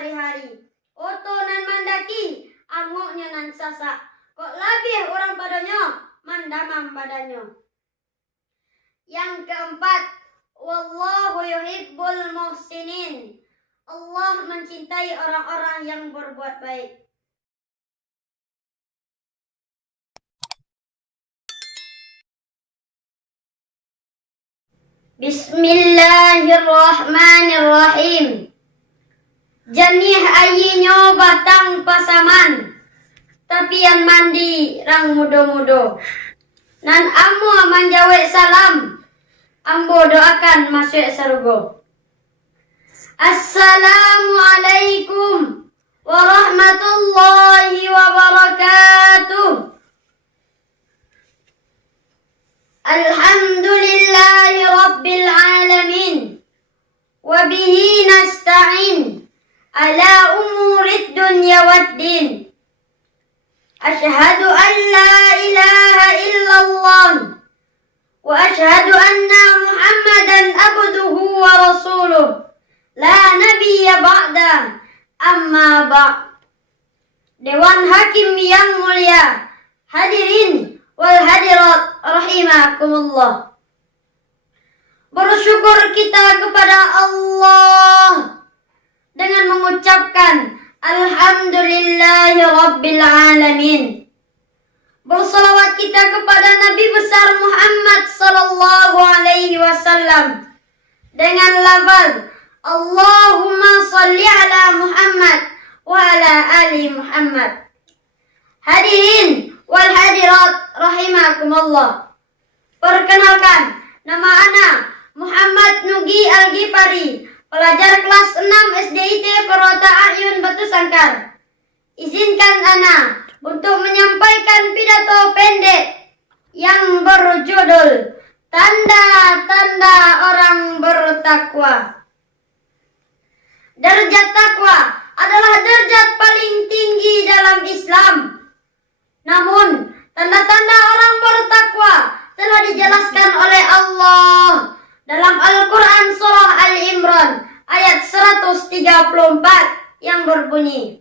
hari-hari. Oto nan mandaki, angoknya nan sasak. Kok labih orang padanya, mandamam badannya. Yang keempat, wallahu yuhibbul muhsinin. Allah mencintai orang-orang yang berbuat baik. Bismillahirrahmanirrahim. Janih ayinyo batang pasaman, tapi yang mandi rang mudo-mudo. Nan amu manjawe salam, ambo doakan masuk surga. Assalamualaikum warahmatullahi wabarakatuh. Alhamdulillahi rabbil alamin. Wabihi nasta'in ala umurid dunya waddin. Ashhadu an la ilaha illallah wa ashhadu anna Muhammadan abduhu wa rasuluh. La nabiyya ba'da, amma ba'. Dewan Hakim yang mulia, hadirin wal hadirat rahimakumullah. Bersyukur kita kepada Allah dengan mengucapkan alhamdulillahi rabbil alamin. Bersalawat kita kepada Nabi besar Muhammad sallallahu alaihi wasallam dengan lafaz Allahumma salli ala Muhammad wa ala ali Muhammad. Hadirin wal hadirat rahimakumullah. Perkenalkan, nama ana Muhammad Nugi Al-Ghifari, pelajar kelas 6 SDIT Korota Ayun Batu Sangkar. Izinkan ana untuk menyampaikan pidato pendek yang berjudul Tanda-tanda orang bertakwa. Derajat takwa adalah derajat paling tinggi dalam Islam. Namun, tanda-tanda orang bertakwa telah dijelaskan oleh Allah dalam Al-Quran Surah Al-Imran ayat 134 yang berbunyi,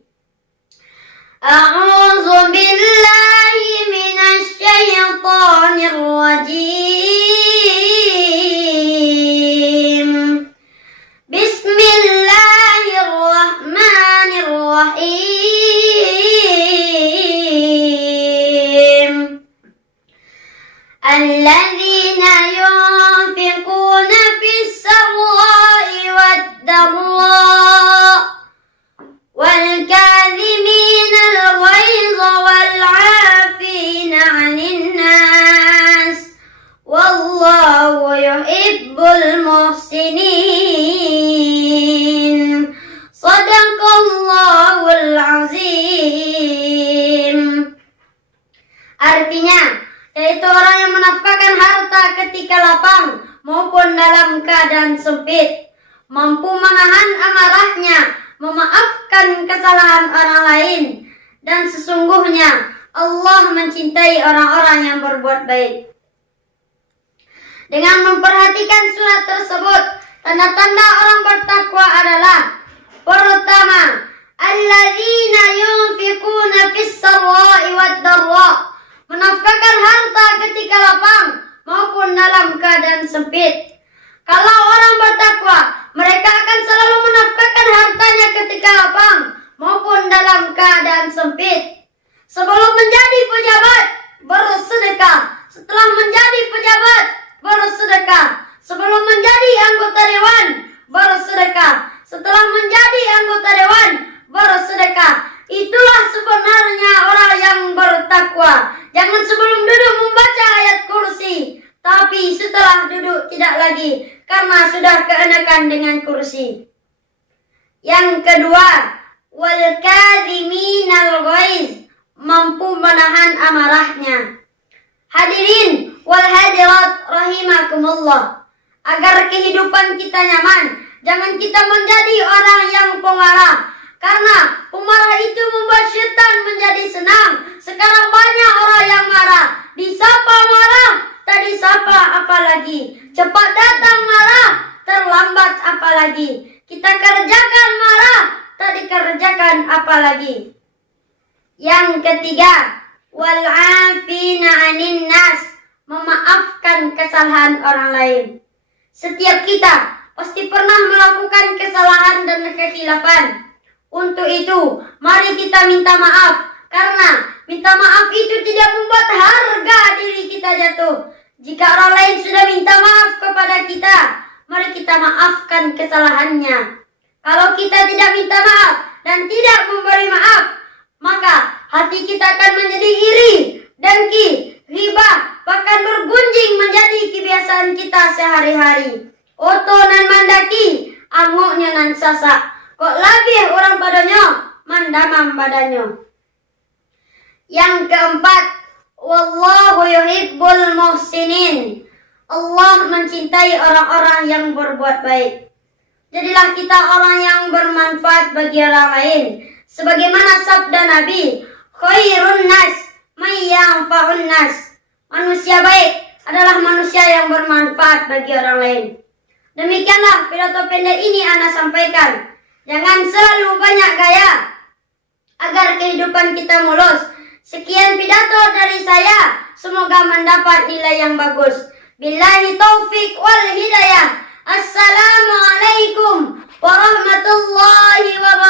A'udzu billahi minasy syaithanir rajim. Bismillahirrahmanirrahim. Alladzina yunfiquna fis sarra'i wad dharra wal kadhimina al ghaiza wal 'afina 'anil nas wallahu yuhibbul muhsinin. Shadaqallahul azim. Artinya, yaitu orang yang menafkahkan harta ketika lapang maupun dalam keadaan sempit, mampu menahan amarahnya, memaafkan kesalahan orang lain, dan sesungguhnya Allah mencintai orang-orang yang berbuat baik. Dengan memperhatikan surat tersebut, tanda-tanda orang bertakwa adalah: pertama, alladzina yunfiquna fis sarra'i wad dharra, menafkahkan harta ketika lapang maupun dalam keadaan sempit. Kalau orang bertakwa, mereka akan selalu menafkahkan hartanya ketika lapang maupun dalam keadaan sempit. Sebelum menjadi pejabat, bersedekah. Setelah menjadi pejabat, bersedekah. Sebelum menjadi anggota dewan, bersedekah. Setelah menjadi anggota dewan, bersedekah. Itulah sebenarnya orang yang bertakwa. Jangan sebelum duduk membaca ayat kursi, tapi setelah duduk tidak lagi, karena sudah keenakan dengan kursi. Yang kedua, wal kadhiminal ghaiz, mampu menahan amarahnya. Hadirin wal hadirat rahimakumullah. Agar kehidupan kita nyaman, jangan kita menjadi orang yang pemarah. Karena pemarah itu membuat syaitan menjadi senang. Sekarang banyak orang yang marah. Disapa marah, tak disapa apalagi. Cepat datang marah, terlambat apalagi. Kita kerjakan marah, tak dikerjakan dan apalagi. Yang ketiga, wal 'afina 'anin nas, memaafkan kesalahan orang lain. Setiap kita pasti pernah melakukan kesalahan dan kekhilafan. Untuk itu, mari kita minta maaf, karena minta maaf itu tidak membuat harga diri kita jatuh. Jika orang lain sudah minta maaf kepada kita, mari kita maafkan kesalahannya. Kalau kita tidak minta maaf dan tidak memberi maaf, maka hati kita akan menjadi iri, dengki, ghibah, bahkan bergunjing menjadi kebiasaan kita sehari-hari. Oto nan mandaki, angoknya nan sasak. Kok labih orang padanya, mandamam badannya. Yang keempat, wallahu yuhibbul muhsinin. Allah mencintai orang-orang yang berbuat baik. Jadilah kita orang yang bermanfaat bagi orang lain. Sebagaimana sabda Nabi, khairun nas may yanfa'un nas. Manusia baik adalah manusia yang bermanfaat bagi orang lain. Demikianlah pidato pendek ini Ana sampaikan. Jangan selalu banyak gaya agar kehidupan kita mulus. Sekian pidato dari saya. Semoga mendapat nilai yang bagus. Billahi taufik wal hidayah. Assalamualaikum warahmatullahi wabarakatuh.